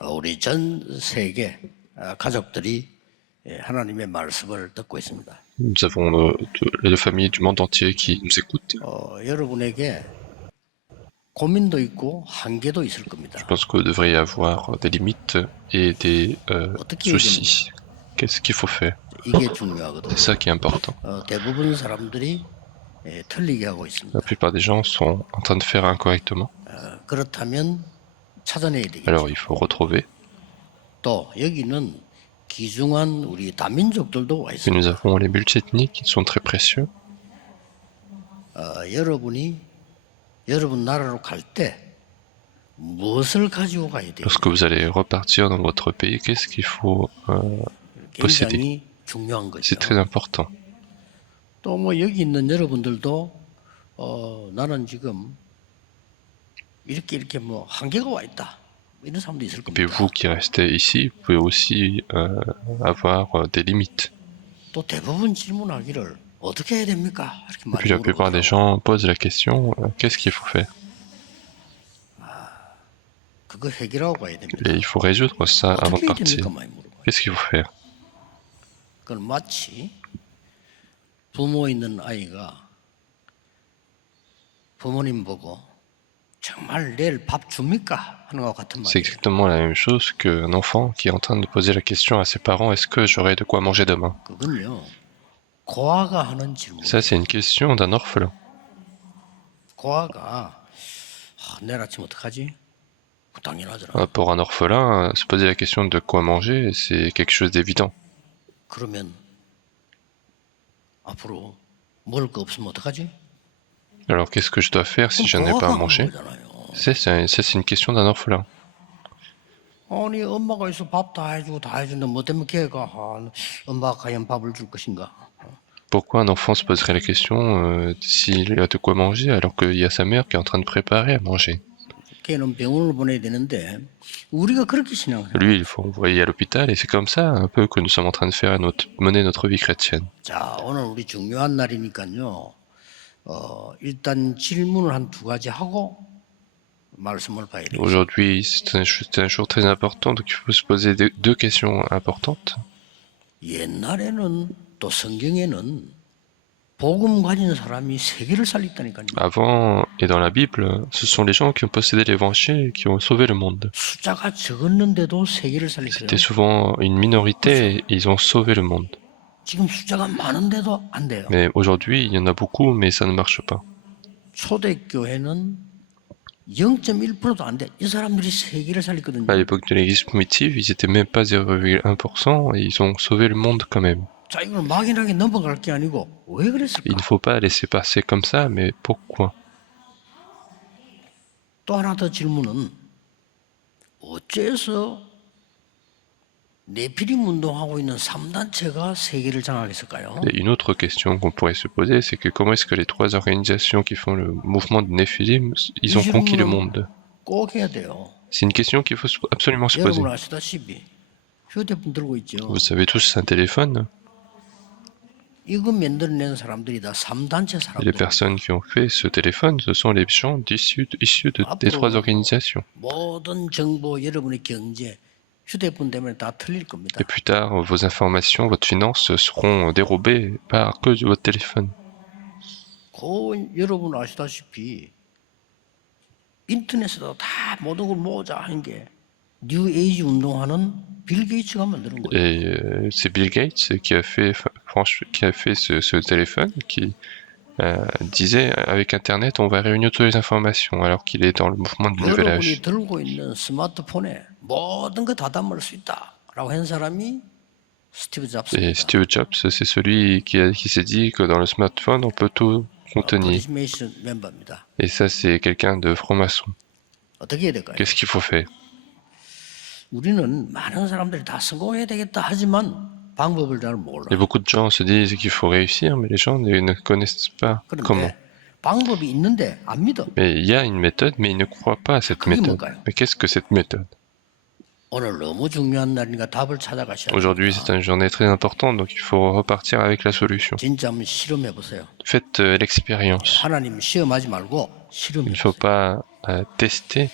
우리 전 세계 가족들이 하나님의 말씀을 듣고 있습니다. Nous avons les familles du monde entier qui nous écoutent. 여러분에게 고민도 있고 한계도 있을 Je 겁니다. pense qu'il devrait y avoir des limites et des 어떻게 해야 soucis. Qu'est-ce qu'il faut faire? 이게 중요하거든요. C'est ça qui est important. 대부분 사람들이 틀리게 하고 있습니다. La plupart des gens sont en train de faire incorrectement. 그렇다면 찾아내야 되겠죠. Alors il faut retrouver. 또 여기는 귀중한 우리 다민족들도 와 Et 있습니다. nous avons les multiethniques qui sont très précieux. 여러분이 여러분 나라로 갈 때 무엇을 가지고 가야 돼요? Lorsque vous allez repartir dans votre pays, qu'est-ce qu'il faut posséder? 굉장히 중요한 거죠. C'est très important. 또 뭐 여기 있는 여러분들도 나는 지금 이렇게 뭐 한계가 와 있다 이런 사람도 있을 Et puis 겁니다. vous qui restez ici, vous pouvez aussi avoir des limites. 또 대부분 질문하기를 어떻게 해야 됩니까? 이렇게 Et 많이 puis la plupart des 물어보더라고요. gens posent la question, qu'est-ce qu'il faut faire? 그거 해결하고 가야 됩니다. Et il faut résoudre ça avant 어떻게 de 해야 됩니까? partir. 많이 물어봐요. Qu'est-ce qu'il faut faire? 그건 마치 부모 있는 아이가 부모님 보고 정말 내일 밥 줍니까? 하는 것 같은 C'est 말이에요. exactement la même chose qu'un enfant qui est en train de poser la question à ses parents, est-ce que j'aurai de quoi manger demain? 그건요 고아가 하는 질문. Ça, c'est une question d'un orphelin. 고아가 내일 아침 어떡하지? 당연하잖아. Pour un orphelin, se poser la question de quoi manger, c'est quelque chose d'évident. 그러면 앞으로 먹을 거 없으면 어떡하지? Alors qu'est-ce que je dois faire si je n'ai pas à 고아가 하는 manger? 거잖아요. C'est une question d'un orphelin. 아니 엄마가 있어 밥 다 해주고 다 해주는데 뭐 때문에 걔가 엄마가 과연 밥을 줄 것인가? Pourquoi un enfant se poserait la question s'il a de quoi manger alors qu'il y a sa mère qui est en train de préparer à manger? 걔는 병원을 보내야 되는데 우리가 그렇게 신앙을 해요. Lui, il faut envoyer à l'hôpital et c'est comme ça un peu que nous sommes en train de faire mener notre vie chrétienne. 자 오늘 우리 중요한 날이니까요. 일단 질문을 한 두 가지 하고 말씀을 봐야 돼요. Aujourd'hui, c'est un jour très important, donc il faut se poser deux questions importantes. 옛날에는 또 성경에는 복음 가진 사람이 세계를 살렸다니까요. Avant, et dans la Bible, ce sont les gens qui ont possédé l'évangile qui ont sauvé le monde. 숫자가 적었는데도 세계를 살렸어요. C'était souvent une minorité et ils ont sauvé le monde. 지금 숫자가 많은데도 안 돼요. Mais aujourd'hui, il y en a beaucoup, mais ça ne marche pas. 초대교회는 0.1%도 안 돼. 이 사람들이 세계를 살렸거든요. À l'époque de l'église primitive, ils étaient même pas 0,1% et ils ont sauvé le monde quand même. 자, 이걸 막연하게 넘어갈 게 아니고 왜 Il 그랬을까? ne faut pas laisser passer comme ça, mais pourquoi? 또 하나 더 질문은 어째서 네피림 운동하고 있는 3단체가 세계를 장악했을까요? Et une autre question qu'on pourrait se poser, c'est que comment est-ce que les trois organisations qui font le mouvement de Néphilim, ils ont conquis le monde? 꼭 해야 돼요. C'est une question qu'il faut absolument se poser. 여러분 아시다시피 휴대폰 들고 있죠. Vous savez tous un téléphone, 이거 만들어낸 사람들이 다 3단체 et les 사람들. personnes qui ont fait ce téléphone, ce sont les gens issus des trois organisations. 모든 정보, 여러분의 경제, 휴대폰 때문에 다 틀릴 겁니다. Et plus tard, vos informations, votre finance seront dérobées par que votre téléphone. 여러분 아시다시피 인터넷에도 다 모든 걸 모으자 하는 게 뉴 에이지 운동하는 빌 게이츠가 만드는 거예요. Et c'est Bill Gates qui a fait ce téléphone qui disait avec Internet on va réunir toutes les informations alors qu'il est dans le mouvement du nouvel âge. 여러분이 들고 있는 스마트폰에 모든 거 다 담을 수 있다라고 한 사람이 스티브 Et 잡스입니다. Steve Jobs, c'est celui qui s'est dit que dans le smartphone on peut tout contenir. 브리즈메이션 멤버입니다. Et ça c'est quelqu'un de franc-maçon. 어떻게 해야 될까요? Qu'est-ce qu'il faut faire? 우리는 많은 사람들이 다 성공해야 되겠다 하지만 방법을 잘 몰라. Et beaucoup de gens se disent qu'il faut réussir, mais les gens ne connaissent pas comment. 그런데 방법이 있는데 안 믿어. Mais il y a une méthode, mais ils ne croient pas à cette 그게 méthode. 뭘까요? Mais qu'est-ce que cette méthode? 오늘 너무 중요한 날이니까 답을 찾아가셔야 돼요. Aujourd'hui, c'est une journée très importante, donc il faut repartir avec la solution. 진짜 한번 실험해 보세요. Faites l'expérience. 하나님 시험하지 말고 Il 실험해 ne faut 보세요. pas tester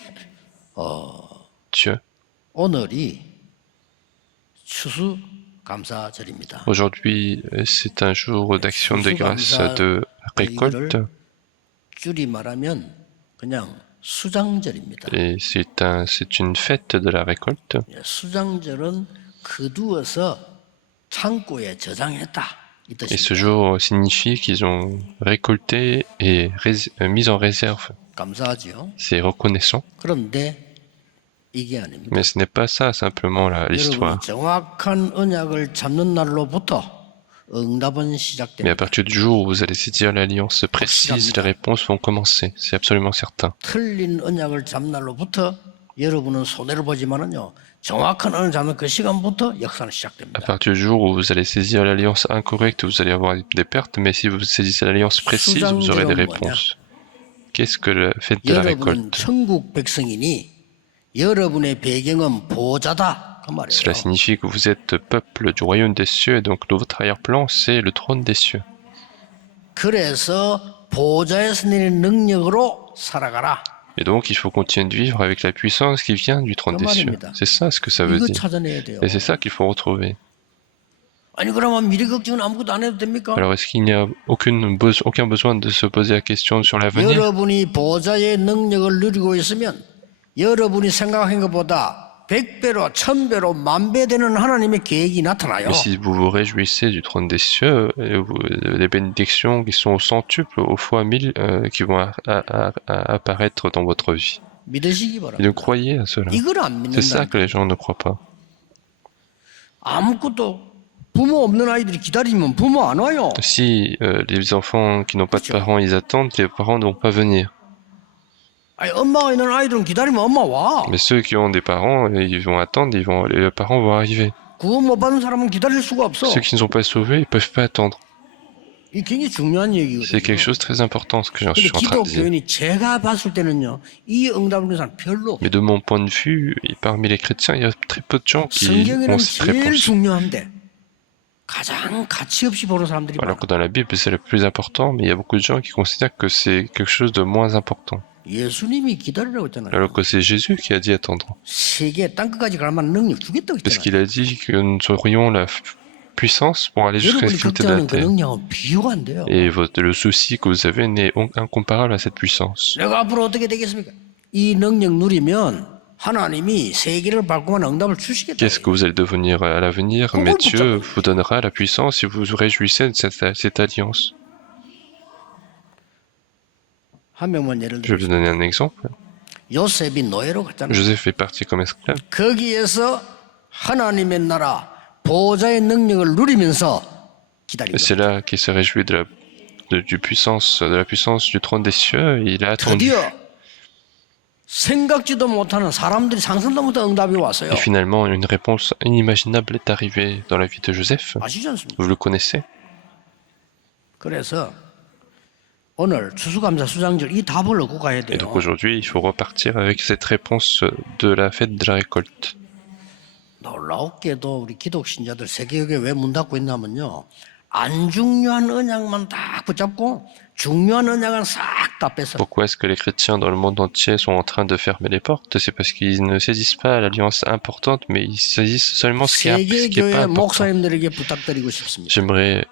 Dieu. 오늘이 추수감사절입니다. Aujourd'hui, c'est un jour d'action de grâce de récolte 줄이 말하면 그냥 수장절입니다. et c'est une fête de la récolte. 수장절은 거두어서 창고에 저장했다 이 Et ce 뜻입니다. jour signifie qu'ils ont récolté et mis en réserve. 감사하죠. C'est reconnaissant. 그런데 이게 아닙니다. Mais ce n'est pas ça simplement l'histoire. 여러분이 정확한 언약을 잡는 날로부터 응답은 Mais à 시작됩니다. partir du jour où vous allez saisir l'alliance précise, les réponses vont commencer. C'est absolument certain. 틀린 언약을 잡는 날로부터 여러분은 손해를 보지만은요. 정확한 언약을 잡는 그 시간부터 역사는 À 시작됩니다. partir du jour où vous allez saisir l'alliance incorrecte, vous allez avoir des pertes, mais si vous saisissez l'alliance précise, vous aurez des réponses. Qu'est-ce que la fête de la 여러분은 récolte? 천국 백성이니 여러분의 배경은 보좌다 그 Cela 말이에요. signifie que vous êtes peuple du royaume des cieux, et donc votre arrière-plan, c'est le trône des cieux. 그래서 보좌에서 내리는 능력으로 살아가라. Et donc, il faut continuer de vivre avec la puissance qui vient du trône des cieux. C'est ça ce que ça veut 이거 dire. 찾아내야 돼요. Et c'est ça qu'il faut retrouver. 아니 그러면 미래 걱정은 아무것도 안 해도 됩니까? Alors, est-ce qu'il n'y a aucun besoin de se poser la question sur l'avenir? 여러분이 보좌의 능력을 누리고 있으면 여러분이 생각한 것보다 100배로 1000배로 10,000배 되는 하나님의 계획이 나타나요. Mais si vous vous réjouissez du trône des cieux, les bénédictions qui sont au centuple, au fois 1000, qui vont apparaître dans votre vie. 믿으시기 Et 바랍니다. donc croyez à cela. 이걸 안 C'est ça 믿는다. que les gens ne croient pas. 아무것도 부모 없는 아이들이 기다리면 부모 안 와요. Si les enfants qui n'ont pas de parents, ils attendent, les parents ne vont pas venir. 아니, 엄마가 있는 아이들은 기다리면 엄마 와. Mais ceux qui ont des parents, ils vont attendre, les parents vont arriver. 구원 못 받은 사람은 기다릴 수가 없어. Ceux qui ne sont pas sauvés, ils peuvent pas attendre. 이 굉장히 중요한 C'est quelque 얘기거든요. chose de très important ce que je 근데 suis en train de dire. 기독교인이 제가 봤을 때는요. 이 응답을 받는 사람 별로 없어요. Mais de mon point de vue, parmi les chrétiens, il y a très peu de gens qui 성경에는 ont cette 제일 réponse. 중요한데 가장 가치 없이 보는 사람들이 많아. Alors que dans la Bible, c'est le plus important, mais il y a beaucoup de gens qui considèrent que c'est quelque chose de moins important. 예수님이 기다리라고 했잖아요. Alors que c'est Jésus qui a dit attendre. 세계 땅끝까지 갈 만한 능력 주겠다고 Parce 했잖아요. qu'il a dit que nous aurions la puissance pour aller jusqu'à 여러분이 l'extrémité de la 걱정하는 그 terre. 능력은 비교가 안 돼요. Et le souci que vous avez n'est incomparable à cette puissance. 내가 앞으로 어떻게 되겠습니까? 이 능력 누리면 하나님이 세계를 바꾸면 응답을 주시겠다. Qu'est-ce que vous allez devenir à l'avenir? Mais Dieu vous donnera la puissance si vous vous réjouissez de cette alliance. 한 명만 예를 Je vais 들어 vous donner un exemple. 요셉이 노예로 갔잖아요. Joseph est parti comme esclave. 거기에서 하나님의 나라 보좌의 능력을 누리면서 기다린 Et c'est 거예요. là qu'il se réjouit de la puissance du trône des cieux. Et il a attendu. 드디어 생각지도 못하는 사람들이 상상도 못한 응답이 왔어요. Et finalement, une réponse inimaginable est arrivée dans la vie de Joseph. 아시지 않습니까? Vous le connaissez. 그래서 오늘 추수감사 수장절 이 답을 얻고 가야 Et 돼요. donc aujourd'hui, il faut repartir avec cette réponse de la fête de la récolte. 놀랍게도 우리 기독 신자들 세계교회 왜 문 닫고 있냐면요. 안 중요한 언약만 딱 붙잡고 중요한 언약은 싹 다 뺐어요. Pourquoi est-ce que les chrétiens dans le monde entier sont en train de fermer les portes? C'est parce qu'ils ne saisissent pas l'alliance importante, mais ils saisissent seulement ce qui est pas 세계교회 important. 목사님들에게 부탁드리고 싶습니다. J'aimerais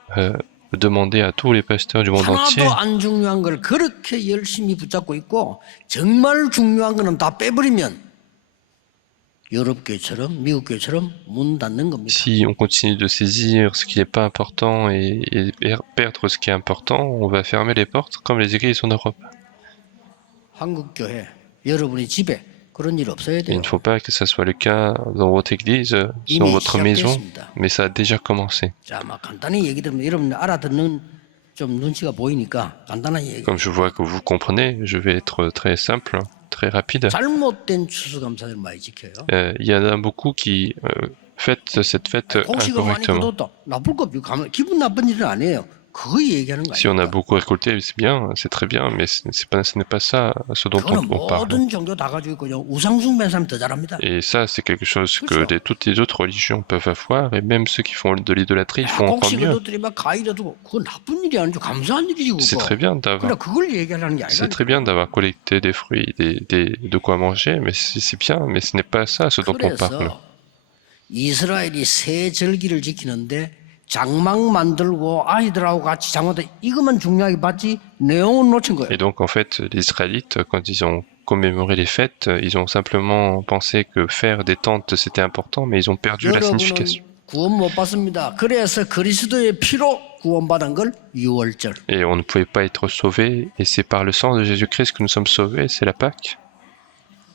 demander à tous les pasteurs du monde entier 하나도 안 중요한 걸 그렇게 열심히 붙잡고 있고 정말 중요한 거는 다 빼버리면 유럽 교회처럼 미국 교회처럼 문 닫는 겁니다. si on continue de saisir ce qui n'est pas important et perdre ce qui est important, on va fermer les portes comme les églises en Europe. 한국 교회 여러분의 집에 그런 일 없어야 Il 돼요. ne faut pas que ça soit le cas dans votre église, dans 이미 votre maison, 시작됐습니다. mais ça a déjà commencé. 자, 막 간단히 얘기 들으면 여러분 알아듣는 좀 눈치가 보이니까 간단한 얘기. Comme je vois que vous comprenez, je vais être très simple, très rapide. 잘못된 추수감사를 많이 지켜요. Il y en a beaucoup qui fêtent cette fête 곡식을 많이 incorrectement. 거뒀다. 나쁠 거 없죠. 기분 나쁜 일은 아니에요. 그거 얘기하는 거 Si on a 아닙니까? beaucoup récolté, c'est bien, c'est très bien, mais ce n'est pas ça ce dont 그거는 on parle. 모든 종교 다 가지고 있고 우상숭배하는 사람이 더 잘합니다. Et ça, c'est quelque chose que 그렇죠. toutes les autres religions peuvent avoir, et même ceux qui font de l'idolâtrie, ils font encore 곡식을 mieux. 넣어드리면 가위를 두고 그건 나쁜 일이 아니죠. 감사한 일이지 C'est 그거. très bien 그래 d'avoir, 그걸 얘기하려는 게 c'est 아니라. très bien d'avoir collecté des fruits, de quoi manger, mais c'est bien, mais ce n'est pas ça ce dont on parle. 그래서 이스라엘이 새 절기를 지키는데 장막 만들고 아이들하고 같이 장마다 이것만 중요하게 봤지 내용은 놓친 거예요. Et donc, en fait, les Israélites, quand ils ont commémoré les fêtes, ils ont simplement pensé que faire des tentes, c'était important, mais ils ont perdu la 여러분은 signification. 구원 못 받습니다. 그래서 그리스도의 피로 구원받은 걸 유월절. Et on ne pouvait pas être sauvé, et c'est par le sang de Jésus-Christ que nous sommes sauvés, c'est la Pâque.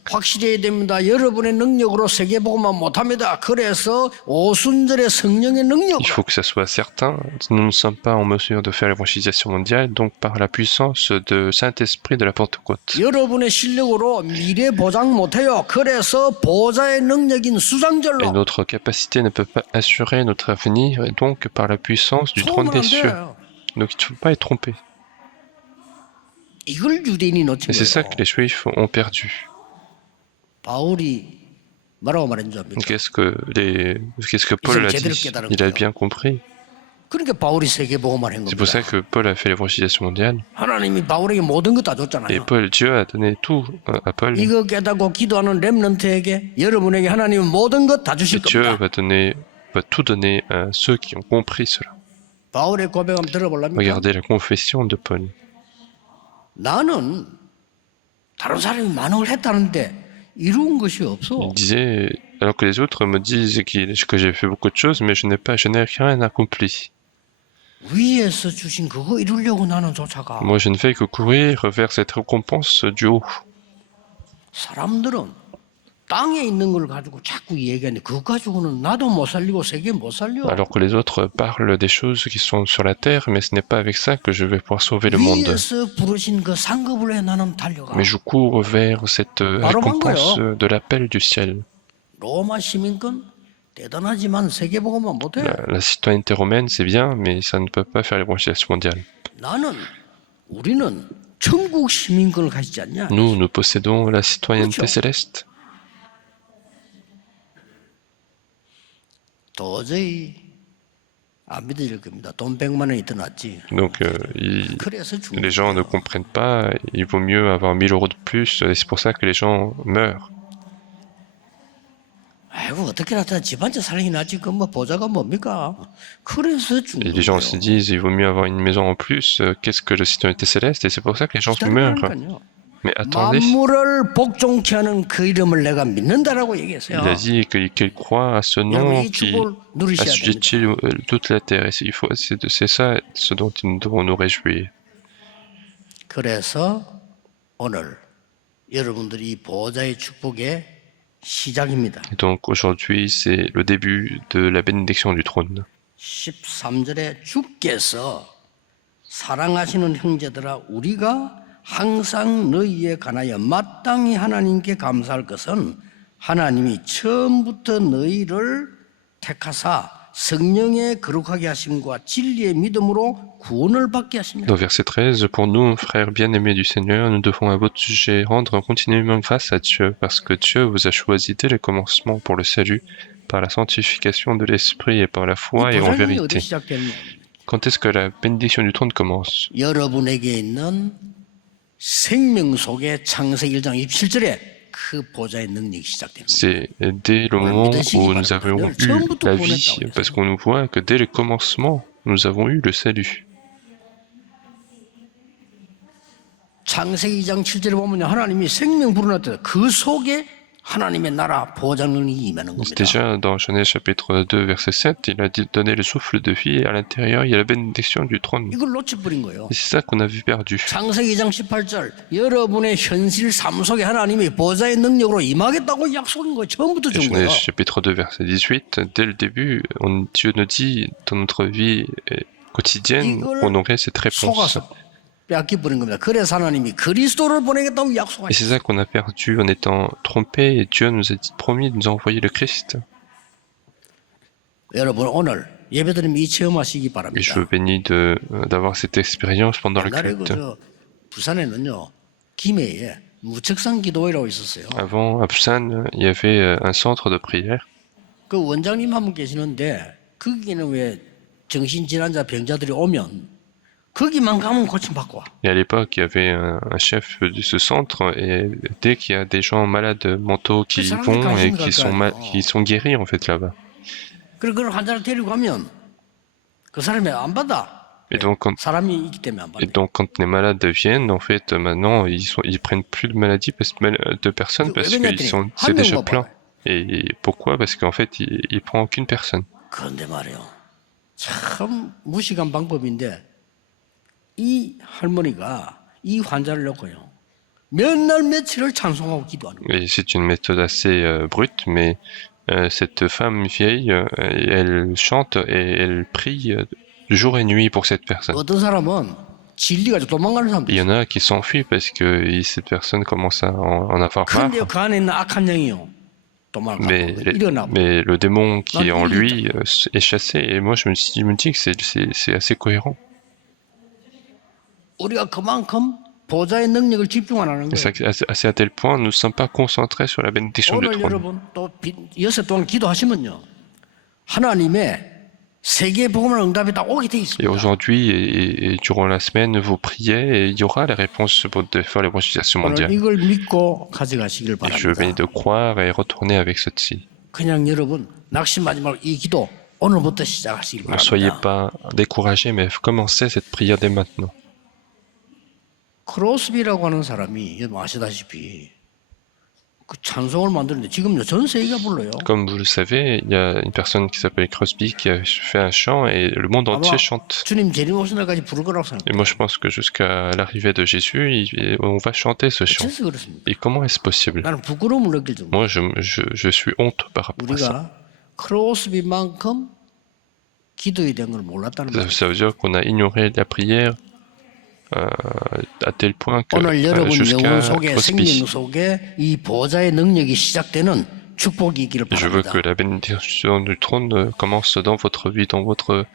확실해야 됩니다. 여러분의 능력으로 세계복음만 못합니다. 그래서 오순절의 성령의 능력으로 Il faut que ça soit certain. Nous ne sommes pas en mesure de faire l'évangélisation mondiale, donc par la puissance de Saint-Esprit de la Pentecôte. 여러분의 실력으로 미래 보장 못해요. 그래서 보좌의 능력인 Et 수장절로 notre capacité ne peut pas assurer notre avenir, et donc par la puissance du trône 소문 des 안 cieux. 돼요. Donc il ne faut pas être trompé. 이걸 유대인이 놓친 Et c'est ça 거예요. que les Juifs ont perdu. 바울이 뭐라고 말한 줄 압니까? Qu'est-ce que Paul a dit? Il a bien compris. 그러니까 바울이 세계복음을 한 C'est pour ça 겁니다. que Paul a fait l'évangélisation mondiale. 하나님이 바울에게 모든 것 다 Et 줬잖아요. Paul, Dieu a donné tout à Paul. Et 이거 깨닫고 기도하는 렘넌트에게 여러분에게 하나님은 모든 것 다 주실 Dieu 겁니다. va tout donner à ceux qui ont compris cela. 바울의 고백 한번 들어보려면 Regardez la confession de Paul. 나는 다른 사람이 많은 걸 했다는데 이룬 것이 없어. Il disait, alors que les autres me disent que j'ai fait beaucoup de choses, mais je n'ai rien accompli. 위에서 주신 그거 이루려고 나는 쫓아가. Moi, je ne fais que courir vers cette récompense du haut. 사람들은 땅에 있는 걸 가지고 자꾸 얘기하는데 그거 가지고는 나도 못 살리고 세계 못 살려. Alors que les autres parlent des choses qui sont sur la terre, mais ce n'est pas avec ça que je vais pouvoir sauver le monde. 위에서 부르신 그 상급을 해 나는 달려가. Mais je cours vers cette récompense de l'appel du ciel. 로마 시민권 대단하지만 세계복음만 못해. La citoyenneté romaine, c'est bien, mais ça ne peut pas faire l'évangélisation mondiale. 우리는 천국 시민권을 가지지 않냐? Nous possédons la citoyenneté céleste. 도저히 안 믿어질 겁니다. 돈 100만 원이 더 낫지. Donc, 그래서 les gens ne comprennent pas, il vaut mieux avoir 1000 euros de plus, et c'est pour ça que les gens meurent. 아이고 어떻게 나타 집한채 살기 낫지 그뭐 보자가 뭡니까? 그래서 Et les gens se disent, il vaut mieux avoir une maison en plus, qu'est-ce que la citoyenneté céleste, et c'est pour ça que les gens meurent. Mais attendez, 만물을 복종케 하는 그 이름을 내가 믿는다라고 얘기했어요. il a dit qu'il croit à ce nom qui assujettit toute la terre. Et c'est ça ce dont nous devons nous réjouir. 그래서 오늘 여러분들이 보좌의 축복의 시작입니다. Et donc aujourd'hui, c'est le début de la bénédiction du trône. 13절에 주께서 사랑하시는 형제들아 우리가 항상 너희에 관하여 마땅히 하나님께 감사할 것은 하나님이 처음부터 너희를 택하사 성령의 거룩하게 하심과 진리의 믿음으로 구원을 받게 하십니다. Dans verset 13, pour nous, frères bien-aimés du Seigneur, nous devons à votre sujet rendre continuellement grâce à Dieu, parce que Dieu vous a choisi dès le commencement pour le salut, par la sanctification de l'Esprit et par la foi et en vérité. Quand est-ce que la bénédiction du trône commence? 여러분에게 있는 생명 속에 창세기 1장 27절에 그 보좌의 능력이 시작됩니다. C'est dès le moment où nous avons eu la vie, parce qu'on nous voit que dès le commencement, nous avons eu le salut. 창세기 2장 7절에 보면 하나님이 생명 불어넣었다. 그 속에 하나님의 나라 보장을 임하는 겁니다. Déjà dans Genèse chapitre 2 verset 7, il a donné le souffle de vie et à l'intérieur il y a la bénédiction du trône. 이걸 놓쳐버린 거예요. Et c'est ça qu'on a vu perdu. 창세기 2장 18절 여러분의 현실 삶 속에 하나님이 보좌의 능력으로 임하겠다고 약속인 거예요. 처음부터 준 거예요. Genèse chapitre 2 verset 18, dès le début, Dieu nous dit dans notre vie quotidienne, on aurait cette réponse. 뺏겨버린 겁니다. 그래서 하나님이 그리스도를 보내겠다고 Et 약속하셨어요. c'est ça qu'on a perdu en étant trompé et Dieu nous a promis de nous envoyer le Christ. 여러분 오늘 예배드리면 이 체험하시기 Et je 바랍니다. vous bénis d'avoir cette expérience pendant le 옛날에 culte. 그저 부산에는요 김해에 무책상 기도회라고 있었어요. Avant, à Busan, il y avait un centre de prière. 그 원장님 한 분 계시는데 거기는 왜 정신질환자 병자들이 오면 거기만 가면 고침 받고 와. Et à l'époque, il y avait un chef de ce centre, et dès qu'il y a des gens malades mentaux qui y vont et qui sont guéris en fait là-bas. 그리고 그런 환자를 데리고 가면 그 사람이 안 받아. Et donc, 사람이 있기 때문에 안 받아. quand les malades viennent, en fait, maintenant, ils prennent plus de maladies, de personnes parce que c'est déjà plein. Et pourquoi? Parce qu'en fait, il prend aucune personne. 그런데 말이요. 참 무식한 방법인데 이 할머니가 이 환자를 놓고요. 몇 날 며칠을 찬송하고 기도하는 거예요. Et c'est une méthode assez brute, mais cette femme vieille, elle chante et elle prie jour et nuit pour cette personne. 어떤 사람은 질리가지고 도망가는 사람도 Il y 있어요. en a qui s'enfuient parce que cette personne commence à en avoir 근데 marre. 그 안에 있는 악한 영이요. 도망가고 일어나고. Mais le démon qui est en lui est chassé. Et moi, je me dis que c'est assez cohérent. 우리가 그만큼 보좌의 능력을 집중 안 하는 Et 거예요. c'est à tel point, nous ne sommes pas concentrés sur la bénédiction du 오늘 trône. 여러분 또 여섯 동안 기도하시면요. 하나님의 세계 복음을 응답이 다 오게 돼 Et 있습니다. aujourd'hui et durant la semaine, vous priez et il y aura les réponses pour faire l'évangélisation 오늘 mondiale. 이걸 믿고 가져가시길 Et je vous bénis 바랍니다. de croire et retourner avec ceci. 그냥 여러분 낙심하지 말고 이 기도 오늘부터 시작하시길 Ne soyez 바랍니다. pas découragés, mais commencez cette prière dès maintenant. 크로스비라고 하는 사람이 여러분 아시다시피 그 찬송을 만드는데 지금요 전 세계가 불러요. Comme vous le savez, il y a une personne qui s'appelle Crosby qui a fait un chant et le monde entier chante. 주님 재림 오신 날까지 부를 거라고 생각해요. Et moi, je pense que jusqu'à l'arrivée de Jésus, on va chanter ce chant. 어째서 그렇습니까? Et comment est-ce possible? 나는 부끄러움을 느낄 정도. Moi, je suis honte par rapport à ça. 우리가 크로스비만큼 기도에 대한 걸 몰랐다는 거죠. Ça veut dire qu'on a ignoré la prière à tel point que 오늘 여러분 jusqu'à 영혼 속에 생명 Crosby. 속에 이 보좌의 능력이 시작되는 축복이 있기를 Je veux 바랍니다. que la bénédiction du trône commence dans votre vie, dans votre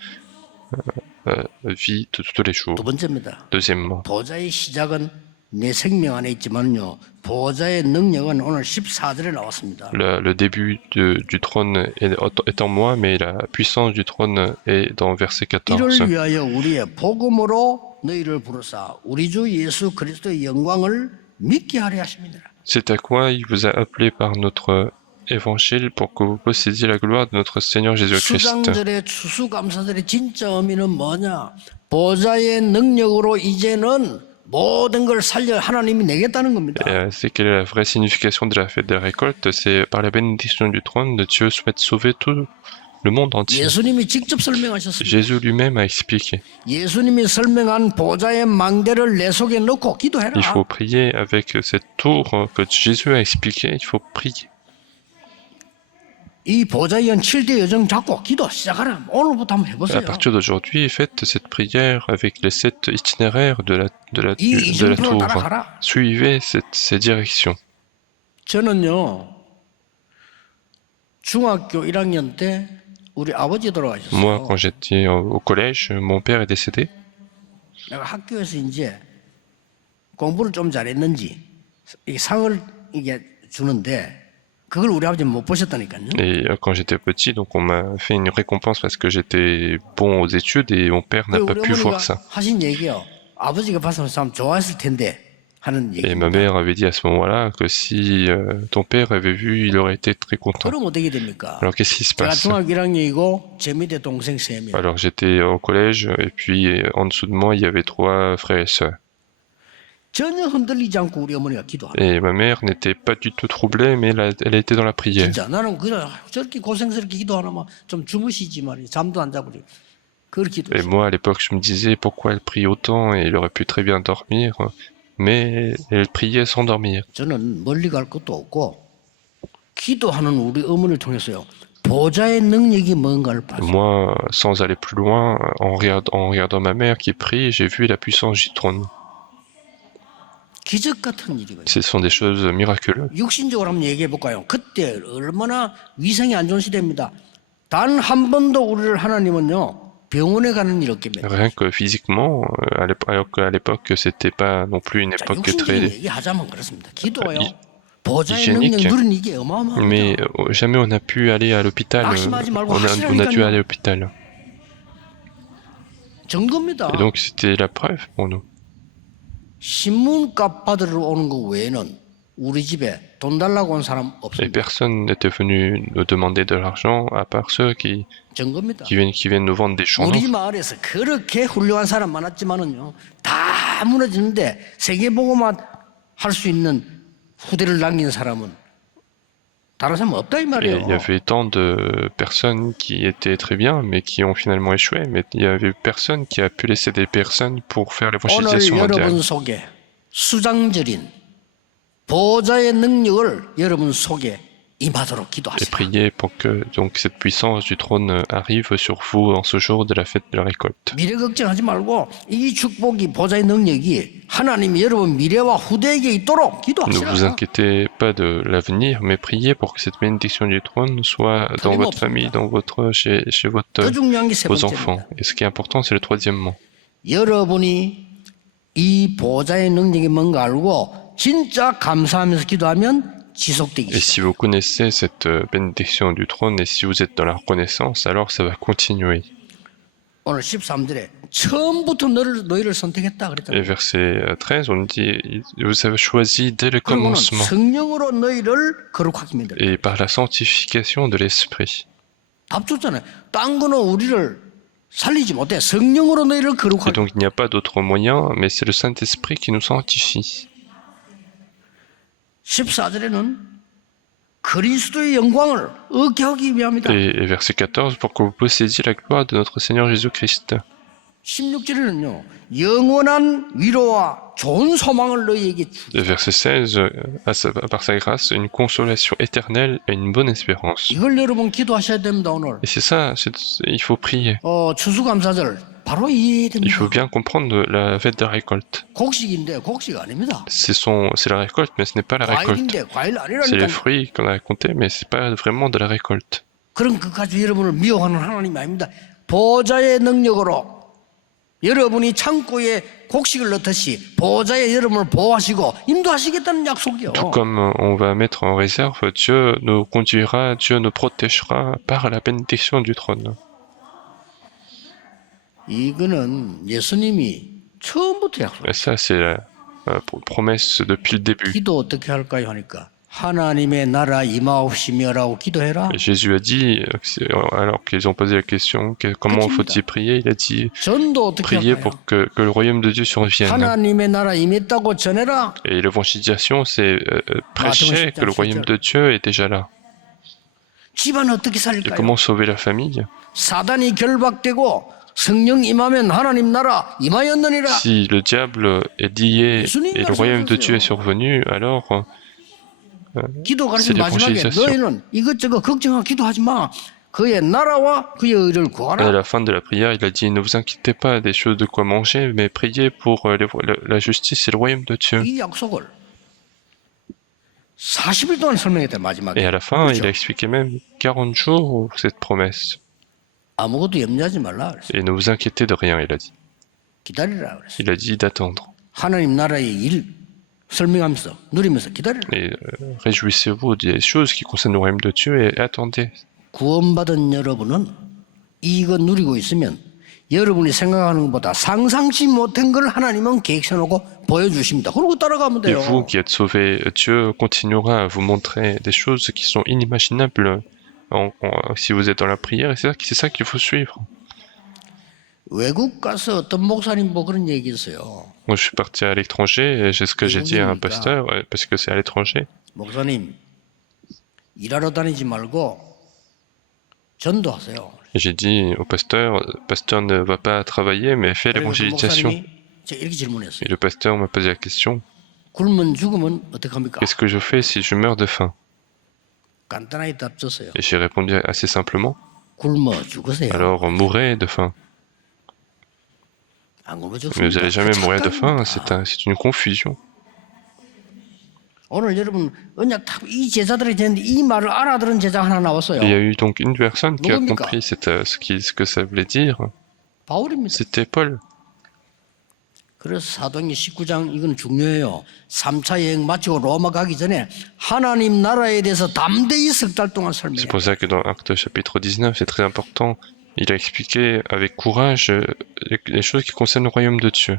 vie de tous les jours. 두 번째입니다. Deuxièmement, 보좌의 시작은 내 생명 안에 있지만요. 보좌의 능력은 오늘 14절에 나왔습니다. le début du trône est en moi, mais la puissance du trône est dans verset 14. 이를 위하여 우리의 복음으로 너희를 부르사 우리 주 예수 그리스도의 영광을 믿게 하려 하십니다. C'est à quoi il vous a appelé par notre évangile pour que vous possédiez la gloire de notre Seigneur Jésus-Christ. 수장절의 추수감사절의 진짜 의미는 뭐냐? 보좌의 능력으로 이제는 모든 걸 살려 하나님이 내겠다는 겁니다. C'est quelle est la vraie signification de la fête de la récolte? C'est par la bénédiction du trône de Dieu souhaite sauver tout le monde entier. 예수님이 직접 설명하셨습니다. Jésus lui-même a expliqué. 예수님이 설명한 보좌의 망대를 내 속에 넣고 기도해라. Il faut prier avec cette tour que Jésus a expliqué. Il faut prier. 이 보좌의 7대 여정 잡고 기도 시작하라. 오늘부터 한번 À 해보세요. partir d'aujourd'hui, faites cette prière avec les 7 itinéraires de la 이 이정표를 tour. 따라가라. Suivez ces directions. 저는요 중학교 1학년 때 우리 아버지 돌아가셨어요. Moi, quand j'étais au collège, mon père est décédé. 내가 학교에서 이제 공부를 좀 잘했는지 이 상을 이게 주는데 그걸 우리 아버지는 못 보셨다니까요. Et quand j'étais petit, donc on m'a fait une récompense parce que j'étais bon aux études et mon père n'a 그리고 pas 우리 pu 어머니가 voir ça. 하신 얘기요. 아버지가 봤으면 참 좋아했을 텐데 하는 Et ma 얘기입니다. mère avait dit à ce moment-là que si ton père avait vu, il aurait été très content. 그럼 어떻게 됩니까? Alors qu'est-ce qui se 제가 passe? 중학교 1학년이고 제 밑에 동생 3명. Alors j'étais au collège et puis en dessous de moi, il y avait 3 frères et sœurs. 전혀 흔들리지 않고 우리 어머니가 기도하는. Et ma mère n'était pas du tout troublée, mais elle était dans la prière. 진짜 나는 그냥 저렇게 고생스럽게 기도하나만 좀 주무시지 말이 잠도 안 자고 그렇게 Et 기도했어요. moi, à l'époque, je me disais pourquoi elle prie autant et elle aurait pu très bien dormir, mais elle priait sans dormir. 저는 멀리 갈 것도 없고 기도하는 우리 어머니를 통해서요. 보좌의 능력이 뭔가를 봤어요. Moi, sans aller plus loin, en regardant ma mère qui prie, j'ai vu la puissance du trône. 기적 같은 일이거든요. Ce sont des choses miraculeuses. 육신적으로 한번 얘기해 볼까요? 그때 얼마나 위생이 안 좋은 시대입니다. 단 한 번도 우리를 하나님은요 병원에 가는 일 없게 만들어요. Rien que physiquement, alors qu'à l'époque, c'était pas non plus une 자, époque 육신적인 très 얘기하자면 그렇습니다. 기도요. 이- 보좌의 능력 hygiénique. 누리는 이게 어마어마합니다. Mais jamais on a pu aller à l'hôpital. 낙심하지 말고 On a dû 확실하니까요. aller à l'hôpital. 증거입니다. Et donc c'était la preuve pour nous. 신문값 받으러 오는 거 외에는 우리 집에 돈 달라고 온 사람 Et 없습니다. personne n'était venu nous demander de l'argent à part ceux 증거입니다. qui viennent nous vendre des journaux. 우리 마을에서 그렇게 훌륭한 사람 많았지만은요 다 무너지는데 세계보고만 할 수 있는 후대를 남긴 사람은 다른 사람 없다 이 Et 말이에요. il y avait tant de personnes qui étaient très bien, mais qui ont finalement échoué. Mais il y avait personne qui a pu laisser des personnes pour faire 오늘 l'évangélisation 여러분 mondiale. 속에 수장절인 보좌의 능력을 여러분 속에 임하도록 Et 기도하세요. prier pour que donc cette puissance du trône arrive sur vous en ce jour de la fête de la récolte. 미래 걱정하지 말고 이 축복이 보좌의 능력이 하나님이 여러분 미래와 후대에게 있도록 Ne vous 기도하시라. inquiétez pas de l'avenir, mais priez pour que cette bénédiction du trône soit dans votre famille, chez 더 중요한 게 세 vos enfants. 번째입니다. Et ce qui est important, c'est le troisièmement. 여러분이 이 보좌의 능력이 뭔가 알고 진짜 감사하면서 기도하면 지속되기 Et 시작. si vous connaissez cette bénédiction du trône et si vous êtes dans la reconnaissance, alors ça va continuer. 오늘 13절에 처음부터 너희를 선택했다 Et 그랬잖아요. verset 13, on dit, vous avez choisi dès le 그러면 commencement 성령으로 너희를 거룩하게 만들어. et par la sanctification de l'esprit. 답 줬잖아요. 딴 거는 우리를 살리지 못해. 성령으로 너희를 Et 거룩하게. donc il n'y a pas d'autre moyen, mais c'est le Saint-Esprit qui nous sanctifie. 14절에는 그리스도의 영광을 얻게 하기 위함이다. Et verset 14, pour que vous possédiez la gloire de notre Seigneur Jésus-Christ. 16절에는요. 영원한 위로와 좋은 소망을 너희에게 주기. Et verset 16, par sa grâce, une consolation éternelle et une bonne espérance. 이걸 여러분 기도하셔야 됩니다 오늘. Et c'est ça, il faut prier. 추수감사절 바로 이해해야 Il faut 됩니다. bien comprendre la fête de la récolte. 곡식인데 곡식 아닙니다. C'est la récolte, mais ce n'est pas la récolte. 과일인데 과일 C'est les 아니라니까. fruits qu'on a récoltés, mais c'est pas vraiment de la récolte. 그런 것까지 여러분을 미워하는 하나님이 아닙니다. 보좌의 능력으로 여러분이 창고에 곡식을 넣듯이 보좌에 여러분을 보호하시고 인도하시겠다는 약속이요. Tout comme on va mettre en réserve, Dieu nous conduira, Dieu nous protégera par la bénédiction du trône. 이거는 예수님이 처음부터 약속. Et ça, c'est la promesse depuis le début. 기도 어떻게 할까요 하니까 하나님의 나라 임하옵시며라고 기도해라. Et Jésus a dit, alors qu'ils ont posé la question, comment faut-il prier? Il a dit, 전도 어떻게 priez 할까요? pour que le royaume de Dieu survienne. 하나님의 나라 임했다고 전해라. Et l'évangélisation, c'est prêcher que le royaume de Dieu est déjà là. 집안 어떻게 Et 살릴까요? comment sauver la famille? 사단이 결박되고 성령 임하면 하나님 나라 임하였느니라. Si le diable est lié et le royaume de Dieu est survenu, alors 기도 c'est 가르친 마지막에 l'évangélisation. 너희는 이것저것 걱정하고 기도하지 마. 그의 나라와 그의 의를 À 구하라. la fin de la prière, il a dit, ne vous inquiétez pas des choses de quoi manger, mais priez pour la justice et le royaume de Dieu. 이 약속을 40일 동안 설명했다 마지막에. Et à la fin, il 그렇죠? a expliqué même 40 jours cette promesse. 아무것도 염려하지 말라 그랬어. Et ne vous inquiétez de rien, il a dit. 기다리라 그랬어. Il a dit d'attendre. 하나님 나라의 일 설명하면서 누리면서 기다리라. Et réjouissez-vous des choses qui concernent le royaume de Dieu et attendez. 구원받은 여러분은 이거 누리고 있으면 여러분이 생각하는 것보다 상상치 못한 걸 하나님은 계획해놓고 보여주십니다. 그러고 따라가면 Et 돼요. vous qui êtes sauvés, Dieu continuera à vous montrer des choses qui sont inimaginables si vous êtes dans la prière. Et c'est ça qu'il faut suivre. 외국 가서 어떤 목사님 보고 그런 얘기 있어요. Moi, je suis parti à l'étranger et c'est ce que j'ai dit à un pasteur, parce que c'est à l'étranger. 목사님 일하러 다니지 말고 전도하세요. Et j'ai dit au pasteur ne va pas travailler, mais fais 그리고 그 l'évangélisation. 목사님이 제가 이렇게 질문했어요. Et le pasteur m'a posé la question, 굶으면 죽으면 어떡합니까? qu'est-ce que je fais si je meurs de faim? 간단하게 답 줬어요. Et j'ai répondu assez simplement, 굶어 죽으세요. alors mourrez de faim. 안 굶어 Mais vous 죽습니다. n'allez jamais mourir de faim, 착각입니다. c'est une confusion. 오늘 여러분 언약 이 제자들이 됐는데 이 말을 알아들은 제자 하나 나왔어요. Et il y a eu donc une personne qui a 누굽니까? compris ce que ça voulait dire. 바울입니다. C'était Paul. 그래서 사도행전 19장 이건 중요해요. 3차 여행 마치고 로마 가기 전에 하나님 나라에 대해서 담대히 석 달 동안 C'est 설명해요. pour ça que dans Actes chapitre 19, c'est très important. Il a expliqué avec courage les choses qui concernent le royaume de Dieu.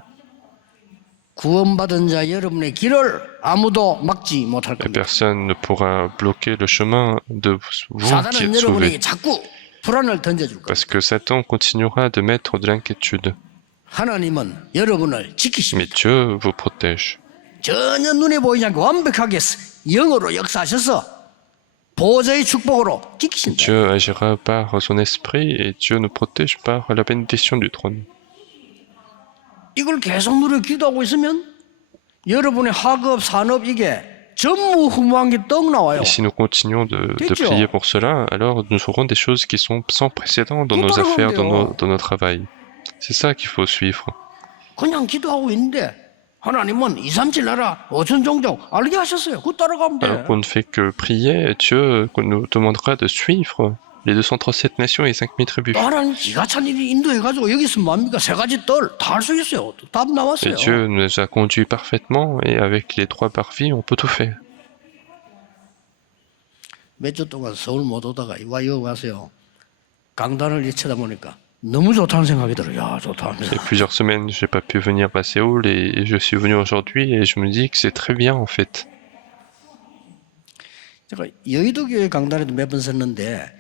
구원받은 자 여러분의 길을 아무도 막지 못할 Et 겁니다. personne ne pourra bloquer le chemin de vous qui 사단은 êtes sauvés. 여러분에게 자꾸 불안을 던져줄 거예요. Parce que Satan continuera de mettre de l'inquiétude. 하나님은 여러분을 Mais 지키십니다. Dieu vous protège. 전혀 눈에 보이지 않고 완벽하게 영으로 역사하셔서 보좌의 축복으로 지키신다. Dieu agira par son esprit et Dieu nous protège par la bénédiction du trône. 이걸 계속 누려 기도하고 있으면 여러분의 학업, 산업 이게 전무후무한 게 떡 나와요. Et si nous continuons de prier pour cela, alors nous aurons des choses qui sont sans précédent dans nos affaires, dans nos travails. C'est ça qu'il faut suivre. 그냥 기도하고 있는데 하나님은 237 나라 5천 종족 알게 하셨어요. 그거 따라가면 돼. Alors qu'on ne fait que prier, Dieu nous demandera de suivre les 237 nations et 5000 tribus. 또 하나님 기가 찬 일이 인도해가지고 여기 있으면 뭡니까? 세 가지 뜰 다 할 수 있어요. 답 Et 나왔어요. Dieu nous a conduits parfaitement et avec les 3 parvis, on peut tout faire. 몇 주 동안 서울 못 오다가 와 여기 와서요. 강단을 이렇게 쳐다보니까 너무 좋다는 생각이 들어요. 야, 좋다. Il y a plusieurs semaines, je n'ai pas pu venir à Séoul et je suis venu aujourd'hui et je me dis que c'est très bien en fait. 제가 여의도 교회 강단에도 몇 번 섰는데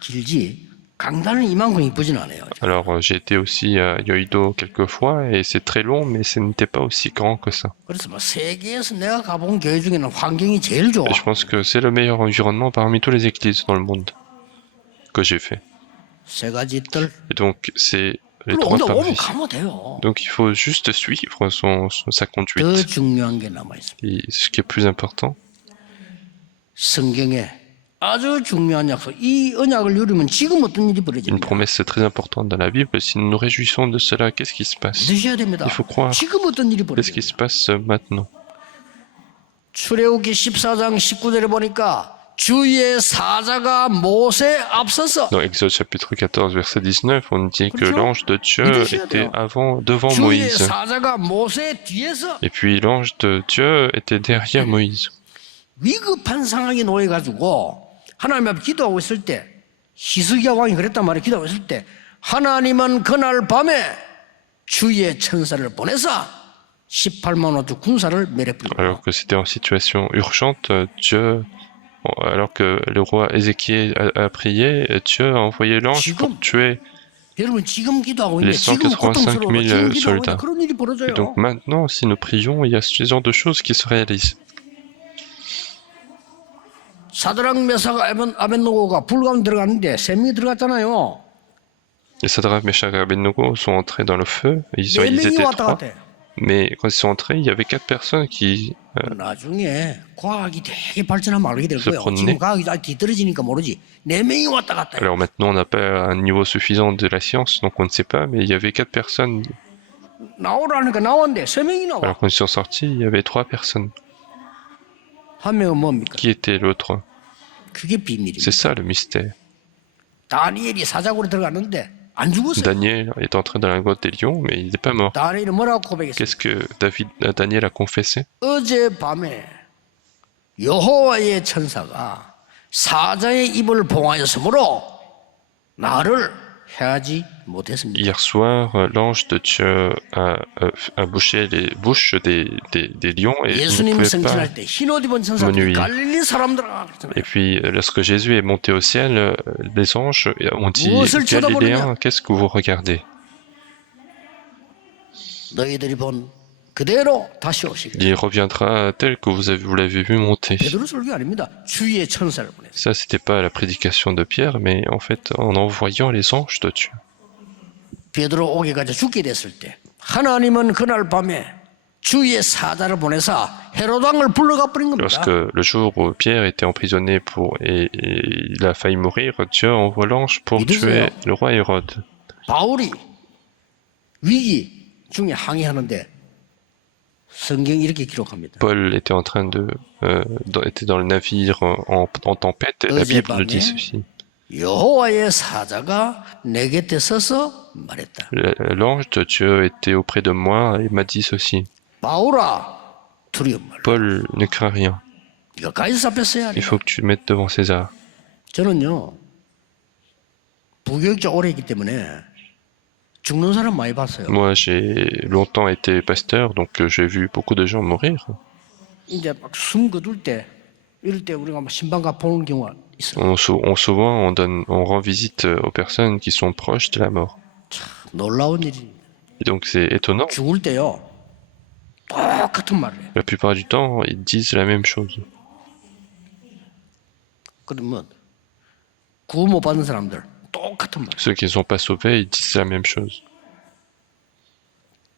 길지 강단은 이만큼 이쁘진 않아요. Alors j'ai été aussi à Yoido quelques fois et c'est très long mais ce n'était pas aussi grand que ça. 그래서 뭐 세계에서 내가 가본 교회 중에는 환경이 제일 좋아. Et je pense que c'est le meilleur environnement parmi tous les églises dans le monde que j'ai fait. 세 가지 뜰. Et donc c'est les 그럼 3 오늘 오면 parvis. 가면 돼요. Donc il faut juste suivre sa 더 conduite. 중요한 게 남아 있습니다. Et ce qui est plus important, 성경에 아주 중요한 약속. 이 언약을 누리면 지금 어떤 일이 une 벌어집니까? promesse c'est très importante dans la Bible. Si nous nous réjouissons de cela, qu'est-ce qui se passe? 믿으셔야 됩니다. Il faut croire. 지금 어떤 일이 Qu'est-ce qui 벌어집니까? se passe maintenant? 출애굽기 14장 19절에 보니까 주의 사자가 모세 앞서서 Dans Exode chapitre 14 verset 19, on dit que 그렇죠? l'ange de Dieu 믿으셔야 était 돼요. devant 주의 Moïse. 사자가 모세 뒤에서 Et puis l'ange de Dieu était derrière Moïse. 위급한 상황이 놓여가지고 하나님 앞에 기도하고 있을 때 히스기야 왕이 그랬단 말이에요. 기도하고 있을 때 하나님은 그날 밤에 주의 천사를 보내서 18만 호주 군사를 멸해버리고 Alors que c'était en situation urgente, alors que le roi Ézéchiel a prié, Dieu a envoyé l'ange pour tuer. 여러분 지금 기도하고 Les 있는데 지금 185 고통스러워 000 지금 기도하고 soldats. 있는데 그런 일이 벌어져요. Et donc maintenant, si nous prions, il y a ce genre de choses qui se réalisent. 사드락 메사가 아벤노고가 불 가운데 들어갔는데 세 명이 들어갔잖아요. Les Sadrach, Meshach et Abednego sont entrés dans le feu. 네 Ils 명이 étaient 왔다 3. 갔대. Mais quand ils sont entrés, il y avait 4 personnes qui... 나중에 과학이 되게 발전하면 알게 될 거예요. 그렇네. 지금 과학이 아직 뒤떨어지니까 모르지. 네 명이 왔다 갔다. Alors maintenant, on n'a pas un niveau suffisant de la science, donc on ne sait pas, mais il y avait 4 personnes. 나오라니까 나왔는데 세 명이 나와. Alors quand ils sont sortis, il y avait 3 personnes. 한 명은 뭡니까? Qui était l'autre? 그게 비밀입니다. C'est ça le mystère. 다니엘이 사자굴에 들어갔는데 안 죽었어요. Daniel est entré dans la grotte des lions, mais il n'est pas mort. 다니엘이 뭐라고 고백했어요? Qu'est-ce que Daniel a confessé? 어젯밤에 여호와의 천사가 사자의 입을 봉하였으므로 나를 해하지 못했습니다. Hier soir, l'ange de Dieu a bouché les bouches des lions et il ne 예수님 pouvait pas. 승천할 때 흰옷 입은 천사들이 누이. 갈릴리 사람들아 그랬잖아요. Et puis, lorsque Jésus est monté au ciel, les anges ont dit 무엇을 Galiléens, qu'est-ce que vous regardez? 너희들이 본 그대로 다시 오시길. Il reviendra tel que vous l'avez vu monter. 베드로 설교 아닙니다. 주의 천사를 보냈어요. Ça, c'était pas la prédication de Pierre, mais en fait, en envoyant les anges de Dieu. 베드로 오기까지 죽게 됐을 때 하나님은 그날 밤에 주의 사자를 보내서 헤롯 왕을 불러가 버린 겁니다. Lorsque le jour où Pierre était emprisonné et il a failli mourir, Dieu envoie l'ange pour tuer le roi Hérode. 바울이 위기 중에 항해하는데 성경이 이렇게 기록합니다. Paul était en train était dans le navire en tempête, et la Bible nous dit ceci. 여호와의 사자가 내 곁에 서서 말했다. L'ange de Dieu était auprès de moi et m'a dit ceci. 바울아, 두려움 말라. Paul, ne crains rien. 이거 가이사 앞에 써야 Il 돼. faut que tu mettes devant César. 저는요, 부교육자 오래 했기 때문에 죽는 사람 많이 봤어요. Moi, j'ai longtemps été pasteur, donc j'ai vu beaucoup de gens mourir. 이제 막 숨 거둘 때, 이럴 때 우리가 막 신방가 보는 경우가 있어요. Souvent, on rend visite aux personnes qui sont proches de la mort. 참 놀라운 일이. Et donc, c'est étonnant. 죽을 때요, 똑같은 말을 해요. La plupart du temps, ils disent la même chose. 그러면 구원 못 받는 사람들 똑같은 말. Ceux qui ne sont pas sauvés, ils disent la même chose.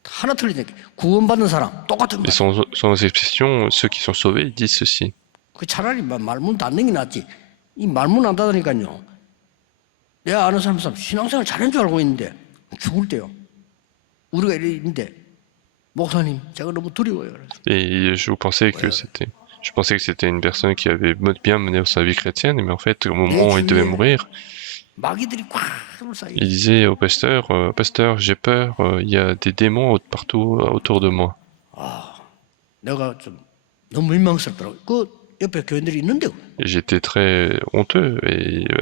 하나 틀리니까 구원 받는 사람 똑같은 말. Et sans exception, ceux qui sont sauvés, ils disent ceci. 그 차라리 말문 닫는 게 낫지. 이 말문 안 닫으니까요. 내가 아는 사람 신앙생활 잘한 줄 알고 있는데 죽을 때요. 우리가 이랬는데 목사님 제가 너무 두려워요. Et je pensais que c'était une personne qui avait bien mené sa vie chrétienne, mais en fait, au moment où il devait mourir, 마귀들이 꽉 둘러싸여. il disait au pasteur, pasteur, j'ai peur, il y a des démons partout autour de moi. 내가 좀 너무 민망스럽더라고. 그 옆에 교인들이 있는데 Et j'étais très honteux,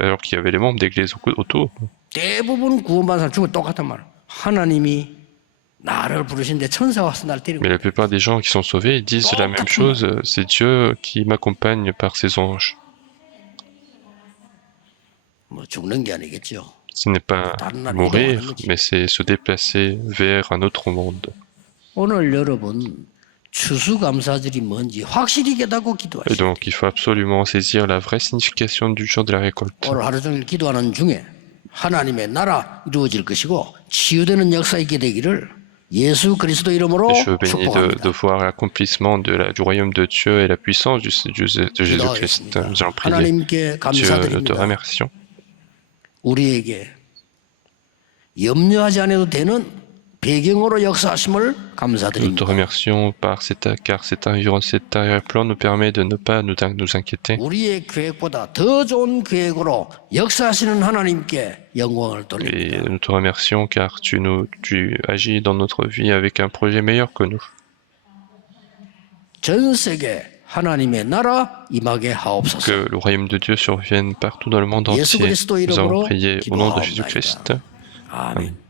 alors qu'il y avait les membres d'église autour. 대부분 구원받은 사람 죽으면 똑같은 말. 하나님이 나를 부르신데 천사 와서 날 데리고. Mais la plupart des gens qui sont sauvés, ils disent la même chose, c'est Dieu qui m'accompagne par ses anges. 뭐 죽는 게 아니겠죠. Ce n'est pas mourir, mais c'est se déplacer vers un autre monde. 오늘 여러분 추수감사절이 뭔지 확실히 깨닫고 Et 기도하시오. donc, il faut absolument saisir la vraie signification du jour de la récolte. 오늘 하루 종일 기도하는 중에 하나님의 나라 이루어질 것이고 치유되는 역사 있게 되기를 예수 그리스도 이름으로 Et je veux bénis de 축복합니다. voir l'accomplissement du royaume de Dieu et la puissance de Jésus-Christ. Nous allons prier. 하나님께 Dieu, nous te 감사드립니다. remercions. 우리에게 염려하지 않아도 되는 배경으로 역사하심을 Nous te 감사드립니다. remercions car cet arrière-plan nous permet de ne pas nous inquiéter. 우리의 계획보다 더 좋은 계획으로 역사하시는 하나님께 영광을 Et 돌립니다. nous te remercions car tu agis dans notre vie avec un projet meilleur que nous. 전 세계 하나님의 나라 임하게 하옵소서. Que le royaume de Dieu survienne partout dans le monde 예수 entier. 그리스도 Nous 이름으로 avons prié au nom de 기도하옵나이다. Jésus-Christ. 아멘.